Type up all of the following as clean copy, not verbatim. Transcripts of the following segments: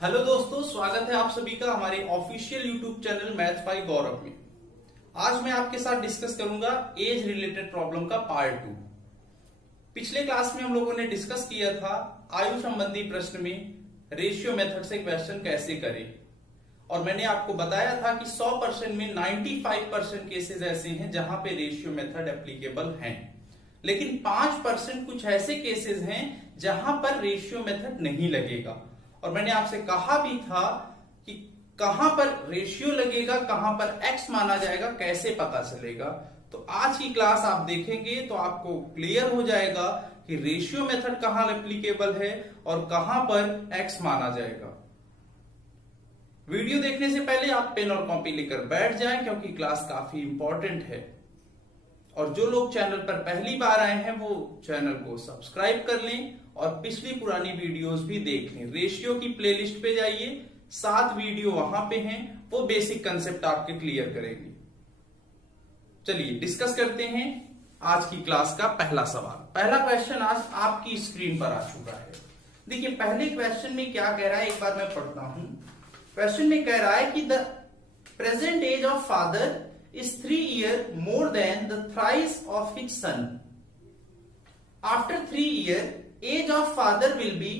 Hello दोस्तों, स्वागत है आप सभी का हमारे official YouTube channel maths by Gaurav में। आज मैं आपके साथ डिस्कस करूंगा एज रिलेटेड प्रॉब्लम का पार्ट 2। पिछले क्लास में हम लोगों ने डिस्कस किया था आयु संबंधी प्रश्न में रेशियो मेथड से क्वेश्चन कैसे करें, और मैंने आपको बताया था कि 100% में 95% केसेस ऐसे हैं जहां पे रेशियो मेथड एप्लीकेबल हैं, लेकिन 5% कुछ ऐसे केसेस हैं जहां पर रेशियो मेथड नहीं लगेगा। और मैंने आपसे कहा भी था कि कहां पर रेशियो लगेगा, कहां पर एक्स माना जाएगा, कैसे पता चलेगा। तो आज की क्लास आप देखेंगे तो आपको क्लियर हो जाएगा कि रेशियो मेथड कहां एप्लीकेबल है और कहां पर एक्स माना जाएगा। वीडियो देखने से पहले आप पेन और कॉपी लेकर बैठ जाएं, क्योंकि क्लास काफी इंपॉर्टेंट है। और जो लोग चैनल पर पहली बार आए हैं वो चैनल को सब्सक्राइब कर लें और पिछली पुरानी वीडियोस भी देख लें। रेशियो की प्लेलिस्ट पे जाइए, 7 वीडियो वहां पे हैं, वो बेसिक कंसेप्ट आपके क्लियर करेंगे। चलिए डिस्कस करते हैं आज की क्लास का पहला सवाल। पहला क्वेश्चन आज आपकी स्क्रीन पर आ चुका है। देखिए पहले क्वेश्चन में क्या कह रहा है, एक बार मैं पढ़ता हूं। क्वेश्चन में कह रहा है कि the present age of father is 3 years more than the thrice of his son. After 3 years, age of father will be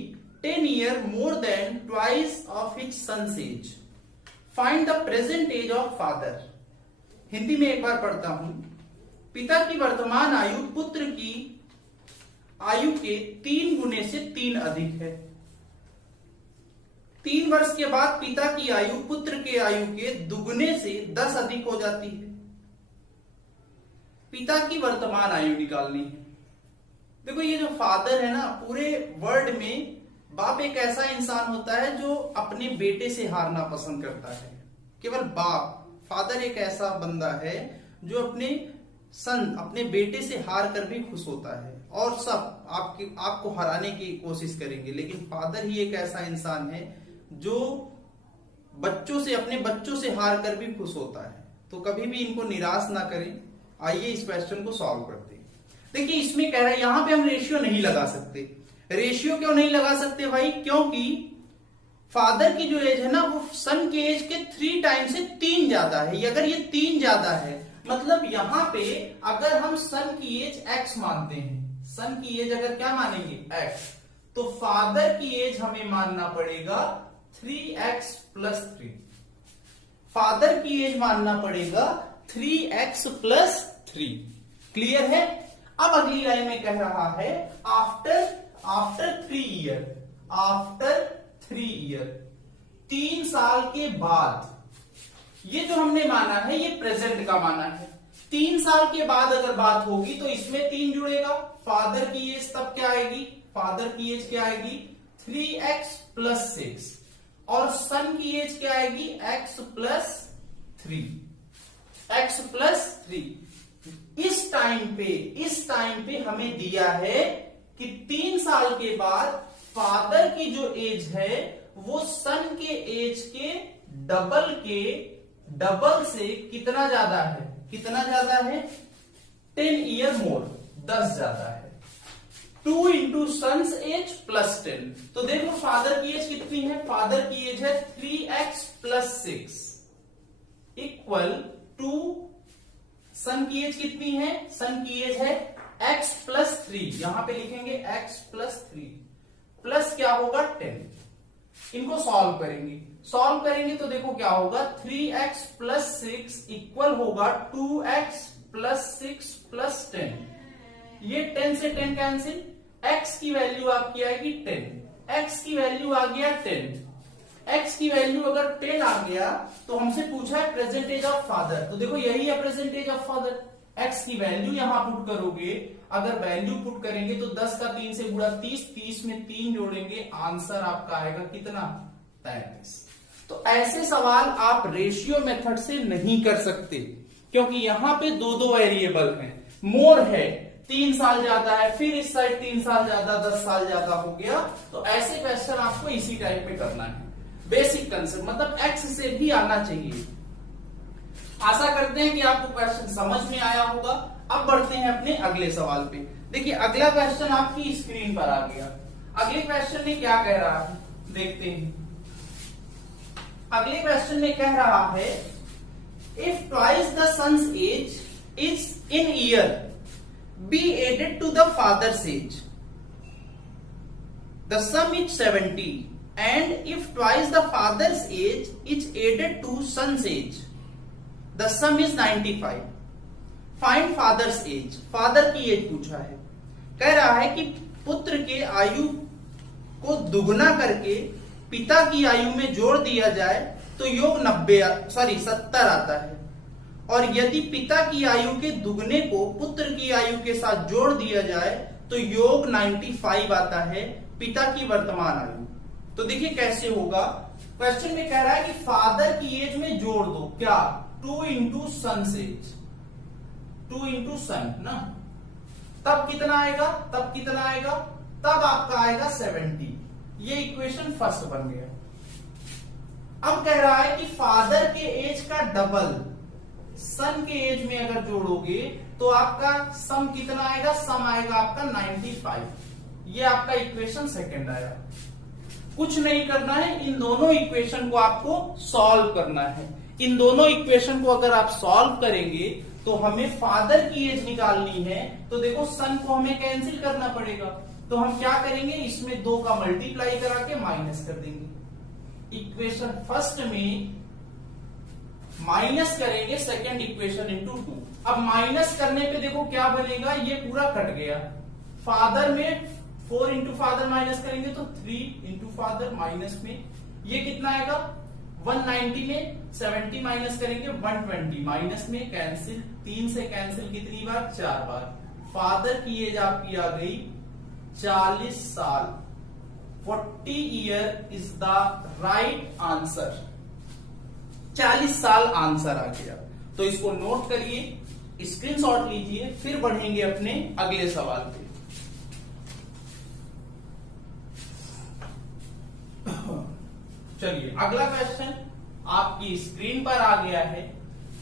10 years more than twice of his son's age. Find the present age of father. Hindi में एक बार पढ़ता हूं। पिता की वर्तमान आयु पुत्र की आयु के 3 गुने से 3 अधिक है। 3 वर्ष के बाद पिता की आयु पुत्र के आयु के दुगने से 10 अधिक हो जाती है। पिता की वर्तमान आयु निकालनी है। देखो ये जो फादर है ना, पूरे वर्ल्ड में बाप एक ऐसा इंसान होता है जो अपने बेटे से हारना पसंद करता है। केवल बाप, फादर एक ऐसा बंदा है जो अपने बेटे से हार कर भी खुश होता है, और सब आपको हराने की कोशिश करेंगे, लेकिन फादर ही एक ऐसा इंसान है जो अपने बच्चों से हार कर भी खुश होता है। तो कभी भी इनको निराश ना करें। आइए इस क्वेश्चन को सॉल्व करते हैं। देखिए इसमें कह रहा है यहां पे हम रेशियो नहीं लगा सकते। रेशियो क्यों नहीं लगा सकते भाई? क्योंकि फादर की जो एज है ना वो सन के एज के 3 टाइम से 3 ज्यादा है। अगर ये 3 ज्यादा है मतलब यहां पे अगर हम सन की एज x मानते हैं, सन की एज अगर क्या मानेंगे x, तो फादर की एज हमें मानना पड़ेगा 3x + 3। फादर की एज मानना पड़ेगा 3x + 3। क्लियर है? अब अगली लाइन में कह रहा है आफ्टर 3 ईयर, आफ्टर 3 ईयर, 3 साल के बाद। ये जो हमने माना है ये प्रेजेंट का माना है। 3 साल के बाद अगर बात होगी तो इसमें 3 जुड़ेगा। फादर की एज तब क्या आएगी? फादर की एज क्या आएगी? 3x + 6, और सन की एज क्या आएगी? x + 3, x + 3। इस टाइम पे हमें दिया है कि 3 साल के बाद फादर की जो एज है वो सन के एज के डबल से कितना ज्यादा है? कितना ज्यादा है? 10 ईयर मोर, 10 ज्यादा है। 2 इंटू सन्स एज + 10। तो देखो फादर की एज कितनी है? फादर की एज है 3x + 6 इक्वल टू सन की एज कितनी है? सन की एज है x + 3। यहां पे लिखेंगे x + 3 प्लस क्या होगा? 10। इनको सॉल्व करेंगे तो देखो क्या होगा? 3x + 6 इक्वल होगा 2x + 6 + 10। ये 10 से 10 कैंसिल, x की वैल्यू आपकी आएगी 10, x की वैल्यू आ गया 10। x की वैल्यू अगर 10 आ गया तो हमसे पूछा है प्रेजेंट एज ऑफ फादर, तो देखो यही है present age of father. x की वैल्यू यहां पुट करोगे, अगर वैल्यू पुट करेंगे तो 10 का 3 से गुणा 30, 30 में 3 जोड़ेंगे, आंसर आपका आएगा कितना? 33। तो ऐसे सवाल आप रेशियो मेथड से नहीं कर सकते, क्योंकि यहां पे 2 वेरिएबल हैं। मोर है, 3 साल ज्यादा है, फिर इस साइड 3 साल ज्यादा, 10 साल ज्यादा हो गया। तो ऐसे क्वेश्चन आपको इसी टाइप पे करना है। बेसिक कंसेप्ट मतलब एक्स से भी आना चाहिए। आशा करते हैं कि आपको क्वेश्चन समझ में आया होगा। अब बढ़ते हैं अपने अगले सवाल पे। देखिए अगला क्वेश्चन आपकी स्क्रीन पर आ गया। अगले क्वेश्चन में क्या कह रहा है देखते हैं। अगले क्वेश्चन में कह रहा है if twice the son's age is in year be added to the father's age the sum is 70 and if twice the father's age is added to son's age the sum is 95. find father's age. father की as पूछा है, कह रहा है कि पुत्र के आयु को दुगना करके पिता की आयु में जोड़ दिया जाए तो योग 70 आता है, और यदि पिता की आयु के दुगने को पुत्र की आयु के साथ जोड़ दिया जाए तो योग 95 आता है, पिता की वर्तमान आयु। तो देखिए कैसे होगा। क्वेश्चन में कह रहा है कि फादर की एज में जोड़ दो, क्या 2 इंटू सन्स एज, 2 इंटू सन ना, तब कितना आएगा, तब आपका आएगा 70। ये इक्वेशन फर्स्ट बन गया। अब कह रहा है कि फादर के एज का डबल सन के एज में अगर जोड़ोगे तो आपका सम कितना आएगा, सम आएगा आपका 95। ये आपका इक्वेशन सेकंड आया। कुछ नहीं करना है, इन दोनों इक्वेशन को आपको सॉल्व करना है। इन दोनों इक्वेशन को अगर आप सॉल्व करेंगे तो हमें फादर की एज निकालनी है, तो देखो सन को हमें कैंसिल करना पड़ेगा, तो हम क्या करेंगे, इसमें 2 का मल्टीप्लाई करा के माइनस कर देंगे। इक्वेशन फर्स्ट में माइनस करेंगे सेकेंड इक्वेशन इंटू 2। अब माइनस करने पे देखो क्या बनेगा, ये पूरा कट गया। फादर में 4 इंटू फादर माइनस करेंगे तो 3 इंटू फादर माइनस में ये कितना आएगा, 190 में 70 माइनस करेंगे 120 माइनस में कैंसिल, 3 से कैंसिल कितनी बार, 4 बार। फादर की एज आपकी आ गई 40 साल। 40 year is the right answer. 40 साल आंसर आ गया। तो इसको नोट करिए, स्क्रीनशॉट लीजिए, फिर बढ़ेंगे अपने अगले सवाल पे। चलिए अगला क्वेश्चन आपकी स्क्रीन पर आ गया है।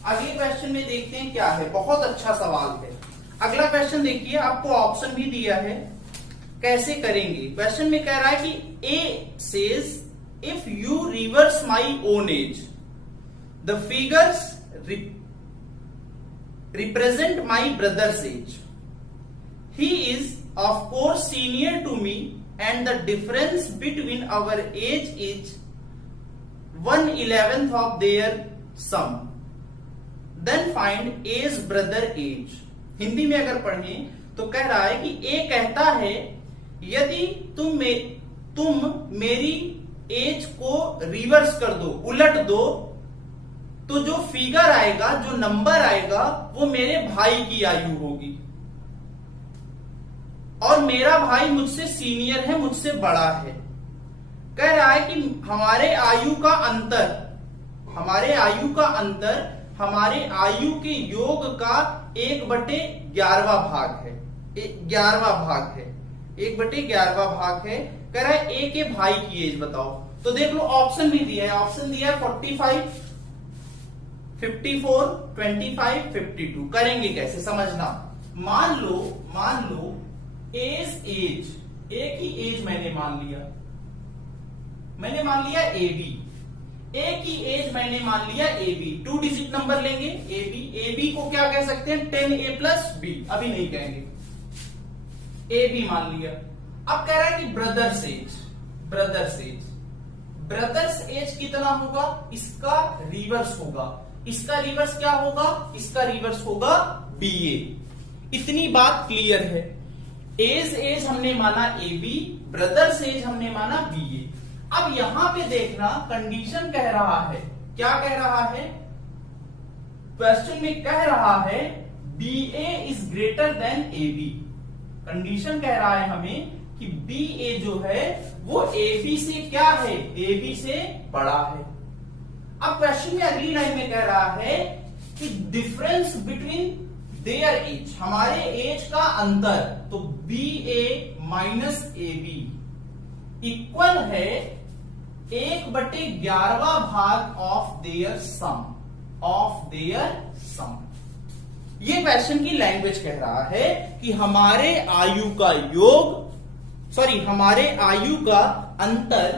अगले क्वेश्चन में देखते हैं क्या है, बहुत अच्छा सवाल है। अगला क्वेश्चन देखिए, आपको ऑप्शन भी दिया है, कैसे करेंगे। क्वेश्चन में कह रहा है कि A says if you reverse my own age the figures represent my brother's age. He is of course senior to me and the difference between our age is 1/11 of their sum. Then find A's brother age. Hindi में अगर पढ़ें तो कह रहा है कि A कहता है यदि तुम मेरी एज को रिवर्स कर दो, उलट दो, तो जो फिगर आएगा, जो नंबर आएगा, वो मेरे भाई की आयु होगी, और मेरा भाई मुझसे सीनियर है, मुझसे बड़ा है। कह रहा है कि हमारे आयु का अंतर हमारे आयु के योग का 1/11 भाग है, 11वां भाग है, 1/11वां भाग है। कह रहा है ए के भाई की एज बताओ। तो देख लो ऑप्शन भी दिया है, ऑप्शन दिया है 45, 54, 25, 52। करेंगे कैसे समझना। मान लो एज ए की एज मैंने मान लिया ए की एज मैंने मान लिया ए बी। 2 डिजिट नंबर लेंगे ए बी को क्या कह सकते हैं, 10A + B, अभी नहीं कहेंगे, ए बी मान लिया। अब कह रहा है कि ब्रदर्स एज कितना होगा, इसका रिवर्स होगा। इसका रिवर्स क्या होगा, इसका रिवर्स होगा BA। इतनी बात क्लियर है। एज हमने माना AB, ब्रदर्स एज हमने माना BA। अब यहां पे देखना, कंडीशन कह रहा है, क्या कह रहा है, क्वेश्चन में कह रहा है BA is greater than AB। Condition कह रहा है हमें कि BA जो है वो AB से क्या है, AB से बड़ा है। अब क्वेश्चन में अगली लाइन में कह रहा है कि डिफरेंस बिटवीन देयर एज, हमारे एज का अंतर, तो BA - AB इक्वल है 1/11वां भाग ऑफ देयर सम। ये क्वेश्चन की लैंग्वेज कह रहा है कि हमारे आयु का अंतर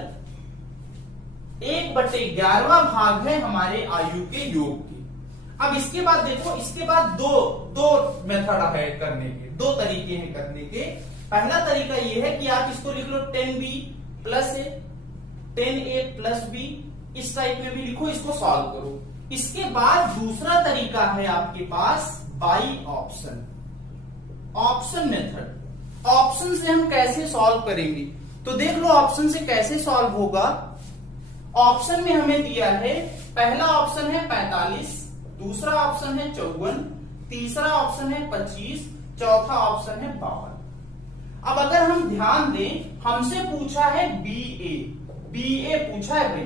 1/11वां भाग है हमारे आयु के योग की। अब इसके बाद देखो, इसके बाद दो मेथड है करने के, दो तरीके हैं करने के। पहला तरीका ये है कि आप इसको लिख लो 10b प्लस ए, 10a प्लस b, इस टाइप में भी लिखो, इसको सॉल्व करो। इसके बाद दूसरा तरीका है आपके पास by option, option method. Option से हम कैसे सॉल्व करेंगे, तो देख लो ऑप्शन से कैसे सॉल्व होगा। ऑप्शन में हमें दिया है, पहला ऑप्शन है 45, दूसरा ऑप्शन है 54, तीसरा ऑप्शन है 25, चौथा ऑप्शन है 52। अब अगर हम ध्यान दें, हमसे पूछा है बीए पूछा है भाई,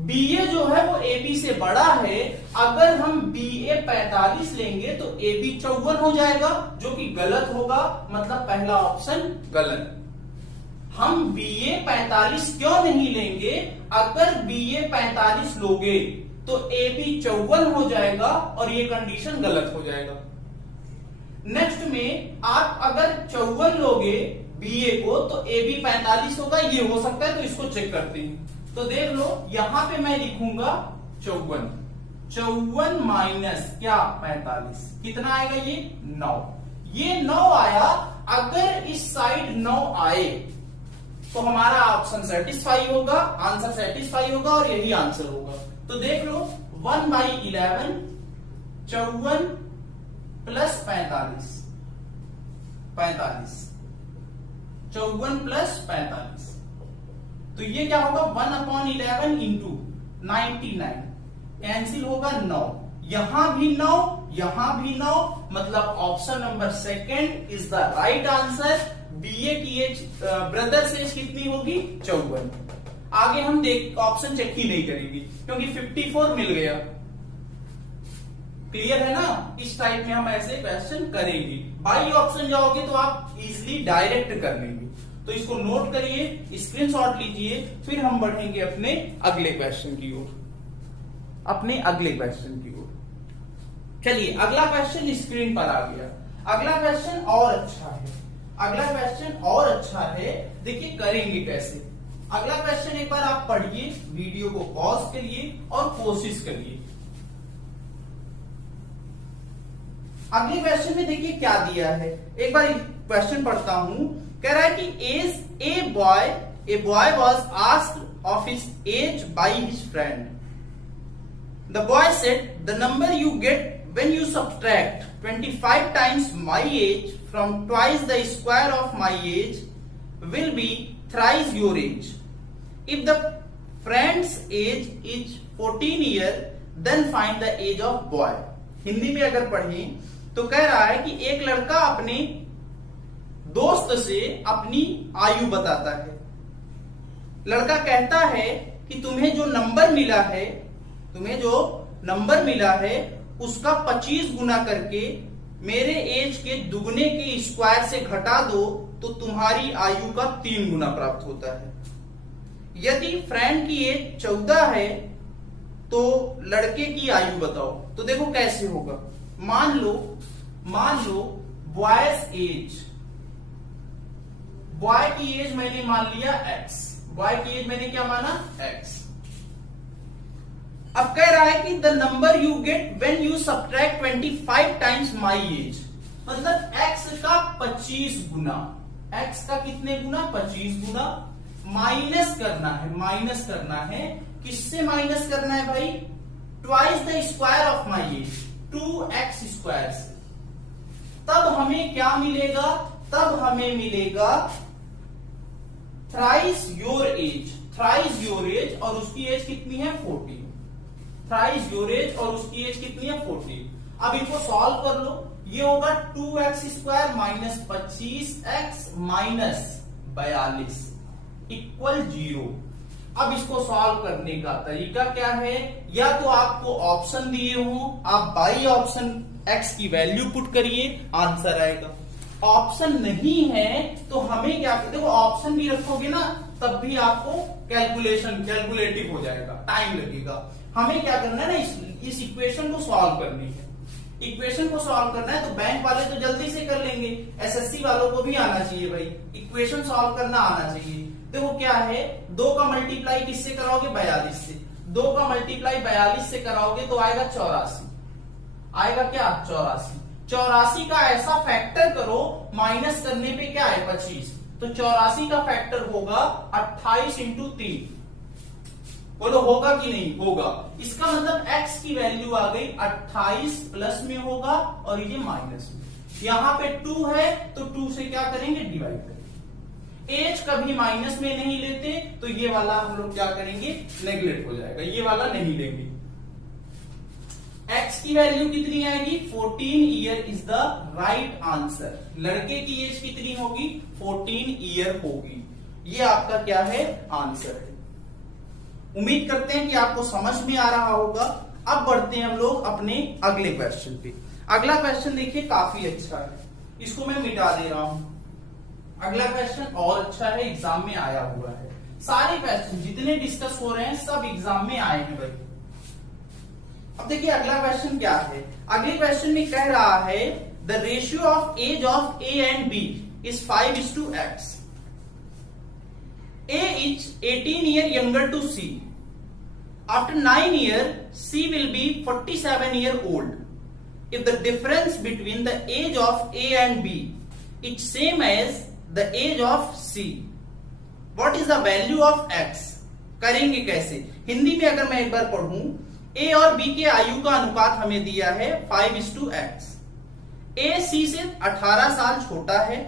बीए जो है वो AB से बड़ा है। अगर हम BA 45 लेंगे तो AB 54 हो जाएगा, जो कि गलत होगा, मतलब पहला ऑप्शन गलत। हम BA 45 क्यों नहीं लेंगे, अगर BA 45 लोगे तो AB 54 हो जाएगा और ये कंडीशन गलत हो जाएगा। नेक्स्ट में आप अगर 54 लोगे BA को तो AB 45 होगा, ये हो सकता है, तो इसको चेक करते हैं। तो देख लो यहां पे मैं लिखूंगा 54 माइनस क्या 45, कितना आएगा ये 9, ये 9 आया। अगर इस साइड 9 आए तो हमारा ऑप्शन सेटिस्फाई होगा, आंसर सेटिस्फाई होगा और यही आंसर होगा। तो देख लो 1/11 54 प्लस 45, 54 प्लस 45, तो ये क्या होगा 1/11 इंटू 99, कैंसिल होगा 9, यहां भी 9, यहां भी 9, मतलब option number second is the right answer. BA की एज, ब्रदर्स एज कितनी होगी 54। आगे हम ऑप्शन चेक ही नहीं करेंगे क्योंकि 54 मिल गया। क्लियर है ना, इस टाइप में हम ऐसे क्वेश्चन करेंगे। बाई ऑप्शन जाओगे तो आप इजिली डायरेक्ट कर लेंगे। तो इसको नोट करिए, स्क्रीनशॉट लीजिए, फिर हम बढ़ेंगे अपने अगले क्वेश्चन की ओर, चलिए अगला क्वेश्चन स्क्रीन पर आ गया। अगला क्वेश्चन और अच्छा है, देखिए करेंगे कैसे। अगला क्वेश्चन एक बार आप पढ़िए, वीडियो को पॉज करिए और कोशिश करिए। अगले क्वेश्चन में देखिए क्या दिया है, एक बार क्वेश्चन पढ़ता हूं। कह रहा है कि a boy was asked of his as by his friend. The boy said the number you get when you subtract 25 times my age from twice the square of my age will be thrice your age. If the friend's age is 14 years, then find the age of boy. Hindi में अगर पढ़ें तो कह रहा है कि एक लड़का अपने दोस्त से अपनी आयु बताता है। लड़का कहता है कि तुम्हें जो नंबर मिला है उसका 25 गुना करके मेरे एज के दुगने के स्क्वायर से घटा दो तो तुम्हारी आयु का 3 गुना प्राप्त होता है। यदि फ्रेंड की एज 14 है तो लड़के की आयु बताओ। तो देखो कैसे होगा, मान लो बॉयज एज, बॉय की एज मैंने मान लिया x, बॉय की एज मैंने क्या माना x। अब कह रहा है कि the number you get when you subtract 25 times my age, मतलब x का 25 गुना, x का कितने गुना 25 गुना, माइनस करना है, किससे माइनस करना है भाई, twice the square of my age, 2x square से। तब हमें क्या मिलेगा, तब हमें मिलेगा थ्राइस योर एज, और उसकी एज कितनी है 40, थ्राइस योर एज और उसकी एज कितनी है 40। अब इनको सॉल्व कर लो, ये होगा 2x square minus 25x minus 42 equal 0। अब इसको सॉल्व करने का तरीका क्या है, या तो आपको ऑप्शन दिए हो, आप बाई ऑप्शन x की वैल्यू पुट करिए, आंसर आएगा। ऑप्शन नहीं है तो हमें क्या, देखो ऑप्शन भी रखोगे ना तब भी आपको कैलकुलेटिव हो जाएगा, टाइम लगेगा। हमें क्या करना है ना, इस इक्वेशन को सॉल्व करनी है। इक्वेशन को सॉल्व करना है तो बैंक वाले तो जल्दी से कर लेंगे, एसएससी वालों को भी आना चाहिए भाई, इक्वेशन सॉल्व करना आना चाहिए। देखो क्या है, 2 का मल्टीप्लाई किससे कराओगे, 42 से। 2 का मल्टीप्लाई 42 से कराओगे तो आएगा 84, आएगा क्या 84। 84 का ऐसा फैक्टर करो, माइनस करने पे क्या है 25, तो 84 का फैक्टर होगा 28 इंटू 3। बोलो होगा कि नहीं होगा। इसका मतलब x की वैल्यू आ गई 28 प्लस में होगा और ये माइनस में। यहां पे 2 है तो 2 से क्या करेंगे, डिवाइड करेंगे। एज कभी माइनस में नहीं लेते तो ये वाला हम लोग क्या करेंगे, नेगलेक्ट हो जाएगा, ये वाला नहीं लेंगे। x की वैल्यू कितनी आएगी, 14 year is the right answer. लड़के की एज कितनी होगी, 14 ईयर होगी। ये आपका क्या है, आंसर है। उम्मीद करते हैं कि आपको समझ में आ रहा होगा। अब बढ़ते हैं हम लोग अपने अगले क्वेश्चन पे। अगला क्वेश्चन देखिए काफी अच्छा है, इसको मैं मिटा दे रहा हूं। अगला क्वेश्चन और अच्छा है, एग्जाम में आया हुआ है। सारे क्वेश्चन जितने डिस्कस हो रहे हैं सब एग्जाम में आए हैं भाई। अब देखिए अगला क्वेश्चन क्या है। अगले क्वेश्चन में कह रहा है the ratio of age of A and B is 5:x. A is 18 years younger to C. After 9 years, C will be 47 years old. If the difference between the age of A and B is same as the age of C, what is the value of X? करेंगे कैसे? हिंदी में अगर मैं एक बार पढ़ूं, A और B के आयु का अनुपात हमें दिया है 5:x. A C से 18 साल छोटा है।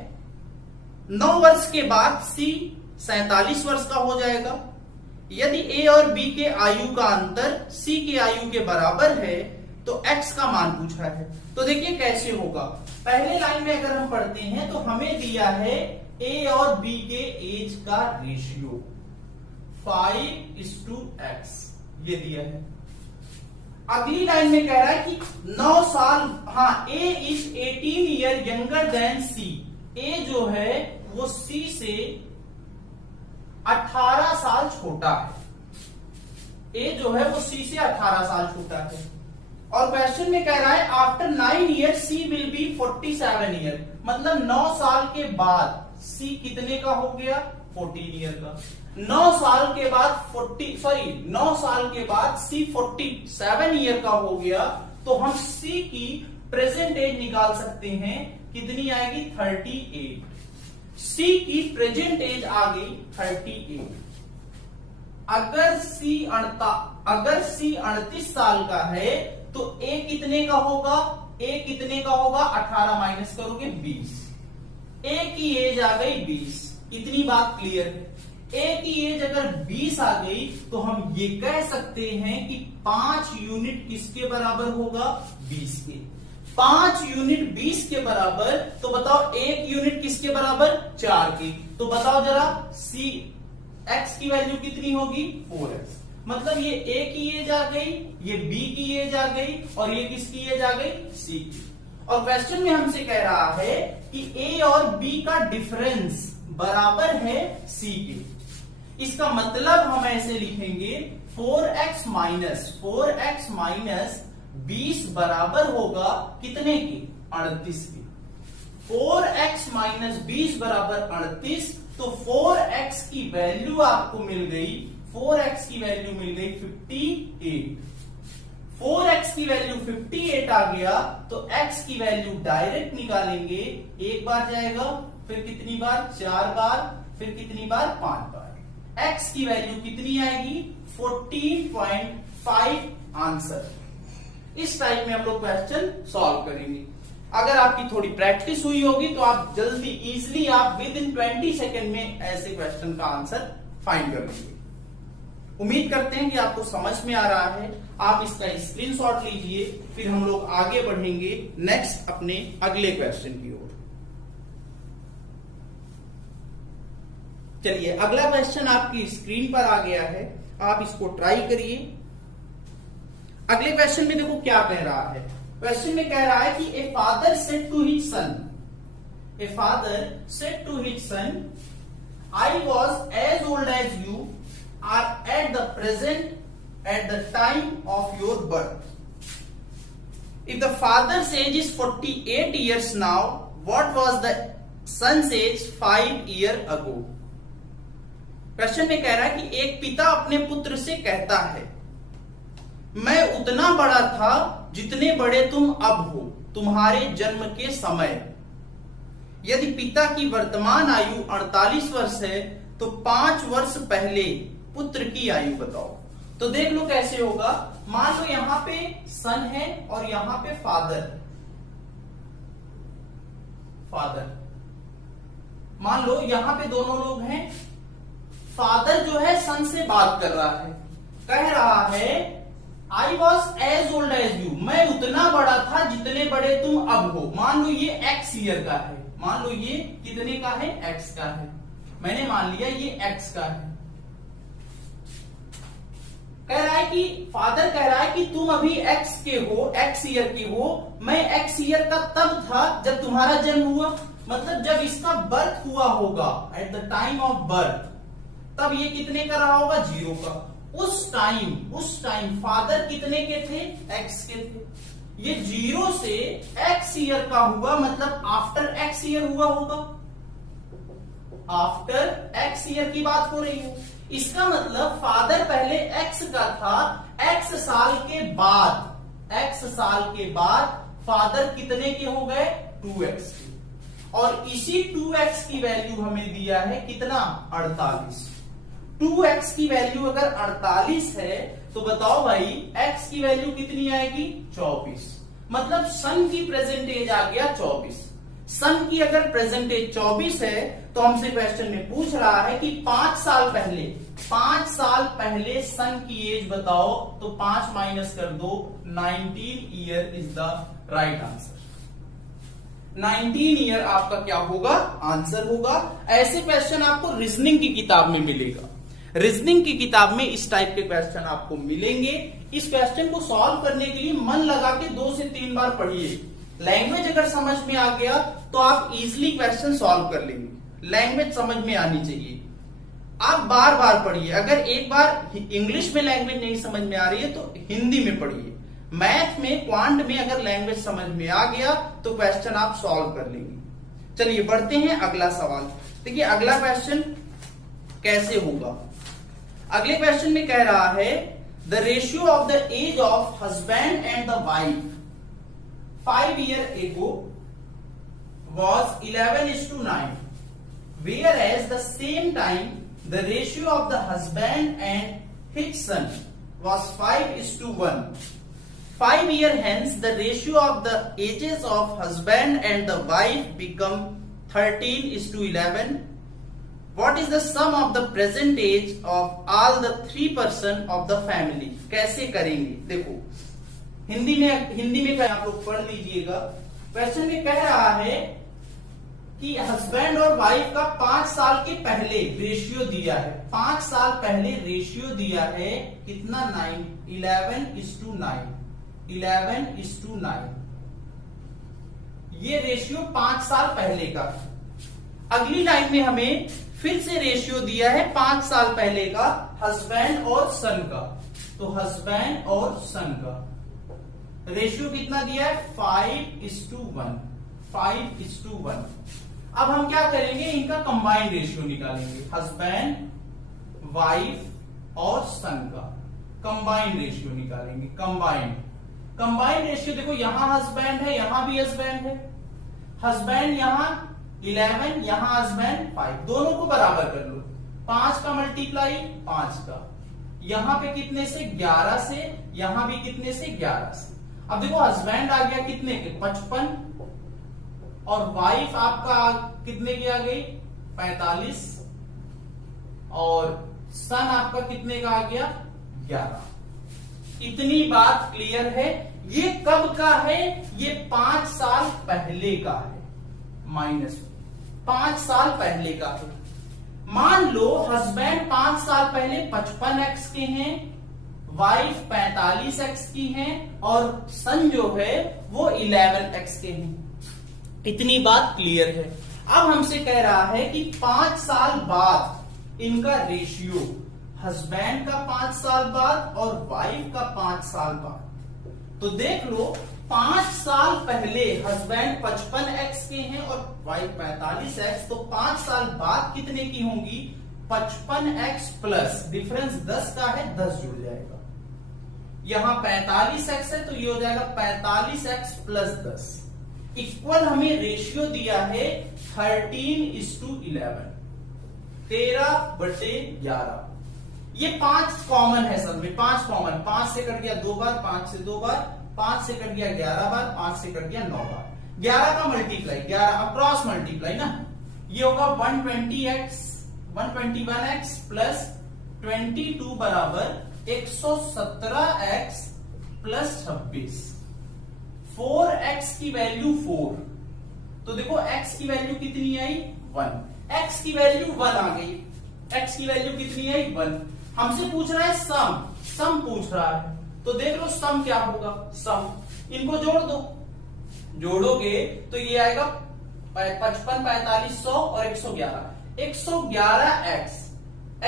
9 वर्ष के बाद C 47 वर्ष का हो जाएगा। यदि ए और बी के आयु का अंतर सी के आयु के बराबर है तो एक्स का मान पूछा है। तो देखिए कैसे होगा। पहले लाइन में अगर हम पढ़ते हैं तो हमें दिया है ए और बी के एज का रेशियो 5:x, ये दिया है। अगली लाइन में कह रहा है कि 9 साल, हाँ, ए इज 18 ईयर यंगर देन सी। ए जो है वो सी से 18 साल छोटा है। ए जो है वो सी से 18 साल छोटा है। और क्वेश्चन में कह रहा है after 9 year C will be 47 year, मतलब 9 साल के बाद सी कितने का हो गया, 14 ईयर का। 9 साल के बाद 9 साल के बाद सी 47 ईयर का हो गया तो हम सी की प्रेजेंट एज निकाल सकते हैं, कितनी आएगी 38। सी की प्रेजेंट एज आ गई 38। अगर सी 38 साल का है तो ए कितने का होगा, 18 माइनस करोगे 20। ए की एज आ गई 20। इतनी बात क्लियर है। ए की एज अगर 20 आ गई तो हम ये कह सकते हैं कि 5 यूनिट किसके बराबर होगा, 20 के। 5 यूनिट 20 के बराबर, तो बताओ 1 यूनिट किसके बराबर, 4 की। तो बताओ जरा सी एक्स की वैल्यू कितनी होगी, 4x। मतलब ये ए की एज आ गई, ये बी की एज आ गई और ये किसकी एज आ गई, सी की। और क्वेश्चन में हमसे कह रहा है कि ए और बी का डिफरेंस बराबर है सी के। इसका मतलब हम ऐसे लिखेंगे 4x माइनस 20 बराबर होगा कितने के, 38 के। 4x माइनस 20 बराबर 38, तो 4x की वैल्यू आपको मिल गई, 4x की वैल्यू मिल गई 58। 4x की वैल्यू 58 आ गया तो x की वैल्यू डायरेक्ट निकालेंगे, एक बार जाएगा, फिर कितनी बार, 4 बार, फिर कितनी बार, 5 बार। x की वैल्यू कितनी आएगी, 14.5 आंसर। इस टाइप में हम लोग क्वेश्चन सॉल्व करेंगे। अगर आपकी थोड़ी प्रैक्टिस हुई होगी तो आप जल्दी इजीली आप विद इन 20 सेकेंड में ऐसे क्वेश्चन का आंसर फाइंड कर लेंगे। उम्मीद करते हैं कि आपको समझ में आ रहा है। आप इसका स्क्रीनशॉट लीजिए, फिर हम लोग आगे बढ़ेंगे नेक्स्ट अपने अगले क्वेश्चन की ओर। चलिए अगला क्वेश्चन आपकी स्क्रीन पर आ गया है, आप इसको ट्राई करिए। अगले क्वेश्चन में देखो क्या कह रहा है। क्वेश्चन में कह रहा है कि a father said to his son, I was as old as you are at the time of your birth. If the father's age is 48 years now, what was the son's age 5 years ago? Question में कह रहा है कि एक पिता अपने पुत्र से कहता है, मैं उतना बड़ा था जितने बड़े तुम अब हो तुम्हारे जन्म के समय। यदि पिता की वर्तमान आयु 48 वर्ष है तो 5 वर्ष पहले पुत्र की आयु बताओ। तो देख लो कैसे होगा। मान लो यहां पे सन है और यहां पे फादर। मान लो यहां पे दोनों लोग हैं। फादर जो है सन से बात कर रहा है, कह रहा है I was as old as you, मैं उतना बड़ा था जितने बड़े तुम अब हो। मान लो ये एक्स ईयर का है, मान लो ये कितने का है, एक्स का है। मैंने मान लिया ये एक्स का है। कह रहा है कि फादर कह रहा है कि तुम अभी एक्स के हो, एक्स ईयर के हो, मैं एक्स ईयर का तब था जब तुम्हारा जन्म हुआ। मतलब जब इसका बर्थ हुआ होगा, eight the time of birth, तब ये कितने का रहा होगा, 0 का। उस टाइम फादर कितने के थे, एक्स के थे। ये 0 से एक्स ईयर का हुआ, मतलब आफ्टर एक्स ईयर हुआ होगा। आफ्टर एक्स ईयर की बात हो रही है। इसका मतलब फादर पहले एक्स का था, एक्स साल के बाद फादर कितने के हो गए, 2x के। और इसी 2x की वैल्यू हमें दिया है कितना, 48। 2x की वैल्यू अगर 48 है तो बताओ भाई x की वैल्यू कितनी आएगी, 24। मतलब सन की प्रेजेंट एज आ गया 24। सन की अगर प्रेजेंट एज 24 है तो हमसे क्वेश्चन में पूछ रहा है कि 5 साल पहले सन की एज बताओ। तो 5 माइनस कर दो, 19 year is the right answer. 19 year आपका क्या होगा, आंसर होगा। ऐसे क्वेश्चन आपको रीजनिंग की किताब में मिलेगा। रीजनिंग की किताब में इस टाइप के क्वेश्चन आपको मिलेंगे। इस क्वेश्चन को सॉल्व करने के लिए मन लगा के 2 से 3 बार पढ़िए। लैंग्वेज अगर समझ में आ गया तो आप इजीली क्वेश्चन सॉल्व कर लेंगे। लैंग्वेज समझ में आनी चाहिए। आप बार बार पढ़िए। अगर एक बार इंग्लिश में लैंग्वेज नहीं समझ में आ रही है तो हिंदी में पढ़िए। मैथ में, क्वांट में अगर लैंग्वेज समझ में आ गया तो क्वेश्चन आप सॉल्व कर लेंगे। चलिए बढ़ते हैं अगला सवाल। देखिए अगला क्वेश्चन कैसे होगा। अगले क्वेश्चन में कह रहा है the ratio of the age of husband and the wife 5 years ago was 11:9, whereas the same time the ratio of the husband and his son was 5:1. 5 years hence the ratio of the ages of husband and the wife become 13:11. What is the sum of the present age of all the 3 persons of the family? कैसे करेंगे, देखो हिंदी में आप लोग पढ़ लीजिएगा। Question में कह रहा है कि हस्बैंड और वाइफ का 5 साल के पहले रेशियो दिया है। 5 साल पहले रेशियो दिया है कितना, 9, 11:9। 11:9 ये रेशियो 5 साल पहले का। अगली लाइन में हमें फिर से रेशियो दिया है 5 साल पहले का हस्बैंड और सन का। तो हस्बैंड और सन का रेशियो कितना दिया है, 5:1। 5:1। अब हम क्या करेंगे, इनका कंबाइंड रेशियो निकालेंगे। हस्बैंड, वाइफ और सन का कंबाइंड रेशियो निकालेंगे। कंबाइंड रेशियो देखो, यहां हस्बैंड है, यहां भी हस्बैंड है। हस्बैंड यहां 11, यहां हस्बैंड 5, दोनों को बराबर कर लो। 5 का मल्टीप्लाई 5 का, यहां पे कितने से, 11 से, यहां भी कितने से, 11 से। अब देखो हस्बैंड आ गया कितने के, 55, और वाइफ आपका कितने की आ गई, 45, और सन आपका कितने का आ गया, 11। इतनी बात क्लियर है। ये कब का है, ये 5 साल पहले का है, माइनस 5 साल पहले का है। मान लो हस्बैंड 5 साल पहले 55x के हैं, वाइफ 45x की हैं, और सन जो है वो 11x के हैं। इतनी बात क्लियर है। अब हमसे कह रहा है कि 5 साल बाद इनका रेशियो, हस्बैंड का 5 साल बाद और वाइफ का 5 साल बाद। तो देख लो 5 साल पहले हस्बैंड 55x के हैं और वाइफ 45x, तो 5 साल बाद कितने की होंगी? 55x प्लस डिफरेंस 10 का है, 10 जुड़ जाएगा। यहां 45x है तो ये हो जाएगा 45x प्लस 10 इक्वल हमें रेशियो दिया है 13:11, 13/11। ये 5 कॉमन है सब में, 5 कॉमन, 5 से कट गया 2 बार, 5 से 2 बार, 5 से कट गया 11 बार, 5 से कट गया 9 बार, 11 का मल्टीप्लाई, 11 अक्रॉस मल्टीप्लाई ना, ये होगा 121x प्लस 22 बराबर 117x प्लस 26। 4x की वैल्यू 4, तो देखो x की वैल्यू कितनी आई? 1। x की वैल्यू 1 आ गई, x की वैल्यू कितनी आई? 1। हमसे पूछ रहा है सम पूछ रहा है, तो देख लो सम क्या होगा। सम इनको जोड़ दो, जोड़ोगे तो ये आएगा 55, 45, 100 और 111, 111x,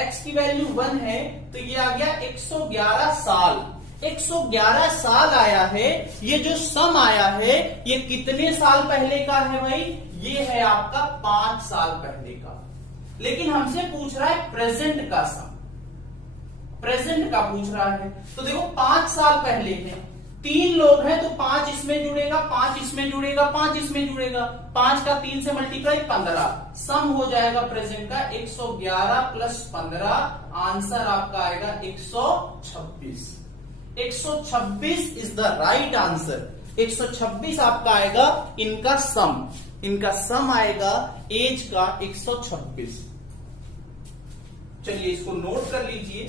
x की वैल्यू 1 है तो ये आ गया 111 साल, 111 साल आया है। ये जो सम आया है ये कितने साल पहले का है भाई? ये है आपका 5 साल पहले का। लेकिन हमसे पूछ रहा है प्रेजेंट का सम, प्रेजेंट का पूछ रहा है, तो देखो 5 साल पहले है, 3 लोग हैं तो 5 इसमें जुड़ेगा, 5 इसमें जुड़ेगा, 5 इसमें जुड़ेगा, 5 का 3 से मल्टीप्लाई 15, सम हो जाएगा प्रेजेंट का 111 प्लस 15, आंसर आपका आएगा 126। 126 इज द राइट आंसर। 126 आपका आएगा इनका सम आएगा एज का 126। चलिए इसको नोट कर लीजिए।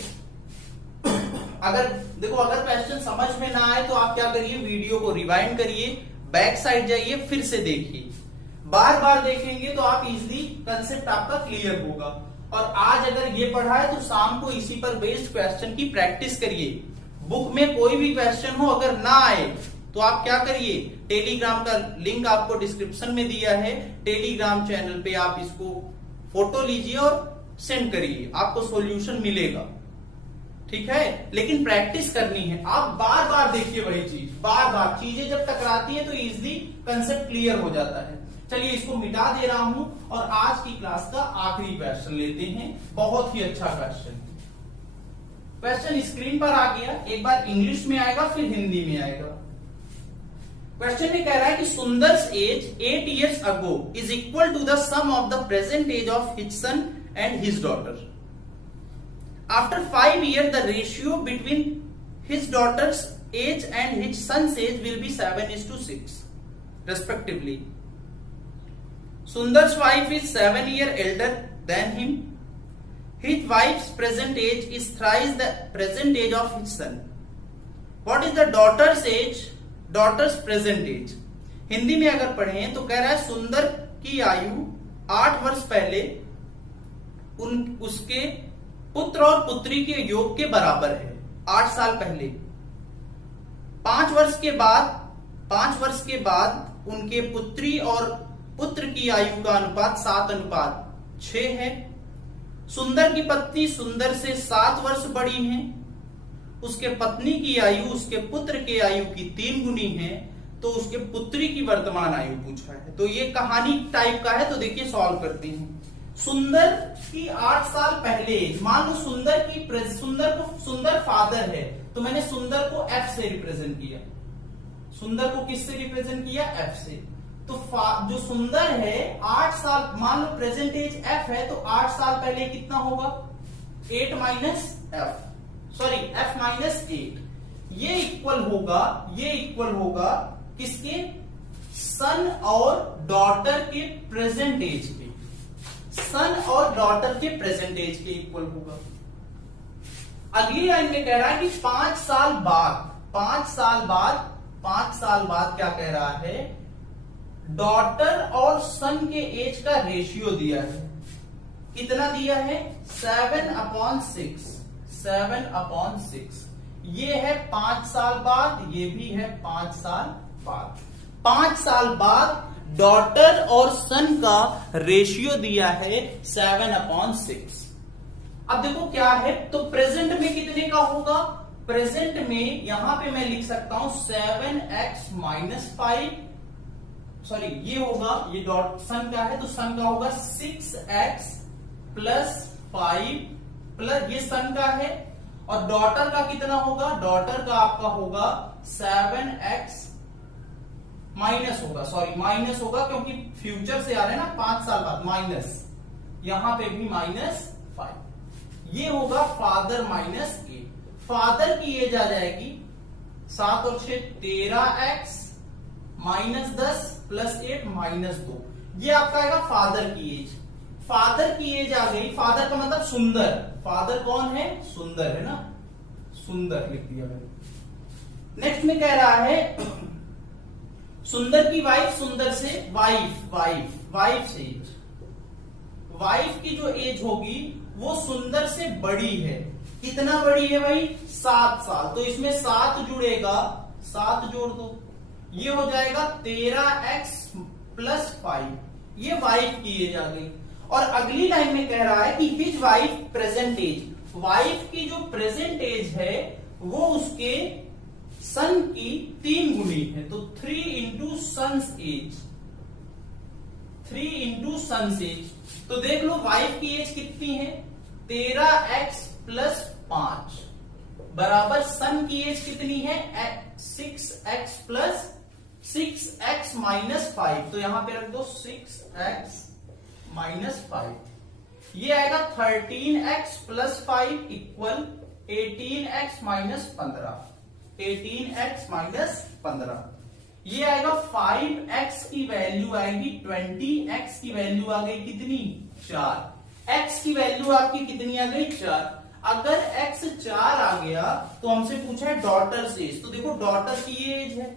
अगर क्वेश्चन समझ में ना आए तो आप क्या करिए, वीडियो को रिवाइंड करिए, बैक साइड जाइए, फिर से देखिए, बार बार देखेंगे तो आप इजीली कंसेप्ट आपका क्लियर होगा। और आज अगर ये पढ़ा है तो शाम को इसी पर बेस्ड क्वेश्चन की प्रैक्टिस करिए। बुक में कोई भी क्वेश्चन हो अगर ना आए तो आप क्या करिए, टेलीग्राम का लिंक आपको डिस्क्रिप्शन में दिया है, टेलीग्राम चैनल पे आप इसको फोटो लीजिए और सेंड करिए, आपको सॉल्यूशन मिलेगा। ठीक है, लेकिन प्रैक्टिस करनी है, आप बार बार देखिए वही चीज, बार बार चीजें जब टकराती है तो इजीली कंसेप्ट क्लियर हो जाता है। चलिए इसको मिटा दे रहा हूं और आज की क्लास का आखिरी क्वेश्चन लेते हैं, बहुत ही अच्छा क्वेश्चन। क्वेश्चन स्क्रीन पर आ गया, एक बार इंग्लिश में आएगा फिर हिंदी में आएगा। क्वेश्चन में कह रहा है कि Sundar's age 8 years ago is equal to the sum of the present age of his son and his daughter. After 5 years, the ratio between his daughter's age and his son's age will be 7:6, respectively. Sundar's wife is 7 years elder than him. His wife's present age is thrice the present age of his son. What is the daughter's age? Daughter's present age. Hindi में अगर पढ़ें तो कह रहा है सुंदर की आयु 8 वर्ष पहले उसके पुत्र और पुत्री के योग के बराबर है, 8 साल पहले। 5 वर्ष के बाद उनके पुत्री और पुत्र की आयु का अनुपात 7:6 है। सुंदर की पत्नी सुंदर से 7 वर्ष बड़ी है, उसके पत्नी की आयु उसके पुत्र के आयु की 3 गुनी है, तो उसके पुत्री की वर्तमान आयु पूछा है। तो ये कहानी टाइप का है, तो देखिए सॉल्व करते हैं। सुंदर की 8 साल पहले, मान लो सुंदर फादर है, तो मैंने सुंदर को F से रिप्रेजेंट किया। सुंदर को किससे रिप्रेजेंट किया? F से। तो जो सुंदर है 8 साल, मान लो प्रेजेंट एज F है, तो 8 साल पहले कितना होगा? 8 minus F, sorry F minus 8। ये इक्वल होगा किसके? सन और डॉटर के प्रेजेंट एज के, सन और डॉटर के प्रेजेंट एज के इक्वल होगा। अगली लाइन में कह रहा है कि 5 साल बाद क्या कह रहा है? डॉटर और सन के एज का रेशियो दिया है। कितना दिया है? 7/6, 7/6। ये है 5 साल बाद, ये भी है 5 साल बाद। 5 साल बाद डॉटर और सन का रेशियो दिया है 7/6। अब देखो क्या है, तो प्रेजेंट में कितने का होगा? प्रेजेंट में यहां पे मैं लिख सकता हूं 7x माइनस 5, सॉरी ये होगा, ये डॉट सन का है तो सन का होगा 6x प्लस 5 प्लस ये सन का है, और डॉटर का कितना होगा, डॉटर का आपका होगा 7x माइनस होगा, सॉरी माइनस होगा क्योंकि फ्यूचर से आ रहे हैं ना 5 साल बाद, माइनस यहां पे भी -5, ये होगा फादर माइनस 8। फादर की एज आ जाएगी 7 और 6 13x माइनस 10 प्लस 8 माइनस 2, ये आपका आएगा फादर की एज। फादर की एज आ गई, फादर का मतलब सुंदर, फादर कौन है, सुंदर है ना, सुंदर लिख दिया मैंने। नेक्स्ट में कह रहा है सुंदर की वाइफ, सुंदर से वाइफ से एज, वाइफ की जो एज होगी वो सुंदर से बड़ी है, कितना बड़ी है भाई, 7 साल, तो इसमें 7 जुड़ेगा, 7 जोड़ दो, ये हो जाएगा 13x प्लस 5, ये वाइफ की एज आ गई। और अगली लाइन में कह रहा है कि his wife present age, wife की जो प्रेजेंट एज है वो उसके सन की 3 गुनी है, तो 3 into sons age, 3 into sons age. तो देख लो वाइफ की एज कितनी है, 13x प्लस 5 बराबर सन की एज कितनी है 6x प्लस 6x माइनस 5, तो यहां पे रख दो 6x माइनस 5, ये आएगा 13x plus 5 equal 18x minus 15, 18x minus 15, ये आएगा 5x की वैल्यू आएगी 20, x की वैल्यू आ गई कितनी 4, x की वैल्यू आपकी कितनी आ गई 4। अगर x 4 आ गया तो हमसे पूछा है डॉटर से एज, तो देखो डॉटर की एज है,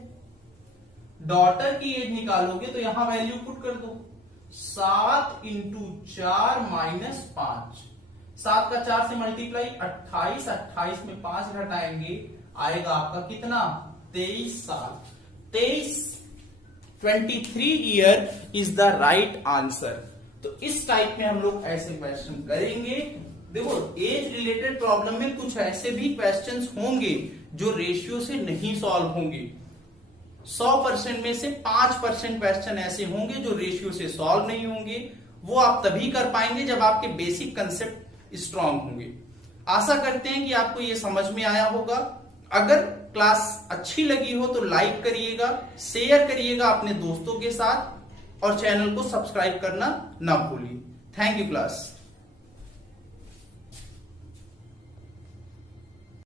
डॉटर की एज निकालोगे तो यहां वैल्यू पुट कर दो, 7 इंटू 4 माइनस 5, 7 का 4 से मल्टीप्लाई 28, 28 में 5 घटाएंगे आएगा आपका कितना 23 साल, 23 year is the right answer. तो इस टाइप में हम लोग ऐसे क्वेश्चन करेंगे। देखो एज रिलेटेड प्रॉब्लम में कुछ ऐसे भी क्वेश्चंस होंगे जो रेशियो से नहीं सॉल्व होंगे, 100% में से 5% क्वेश्चन ऐसे होंगे जो रेशियो से सॉल्व नहीं होंगे, वो आप तभी कर पाएंगे जब आपके बेसिक कंसेप्ट स्ट्रांग होंगे। आशा करते हैं कि आपको ये समझ में आया होगा। अगर क्लास अच्छी लगी हो तो लाइक करिएगा, शेयर करिएगा अपने दोस्तों के साथ, और चैनल को सब्सक्राइब करना ना भूलिए। Thank you class.